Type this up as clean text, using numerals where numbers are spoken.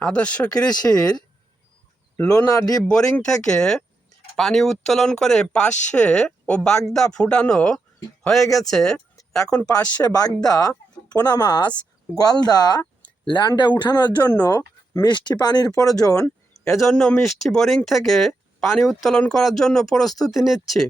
আদর্শ কৃষির লোনা ডিপ বোরিং থেকে পানি উত্তোলন করে পার্শ্বে ও বাগদা ফুটানো হয়ে গেছে। এখন পার্শ্বে বাগদা, পোনা মাছ, গলদা ল্যান্ডে উঠানোর জন্য মিষ্টি পানির প্রয়োজন। এজন্য মিষ্টি বোরিং থেকে পানি উত্তোলন করার জন্য প্রস্তুতি নিচ্ছি।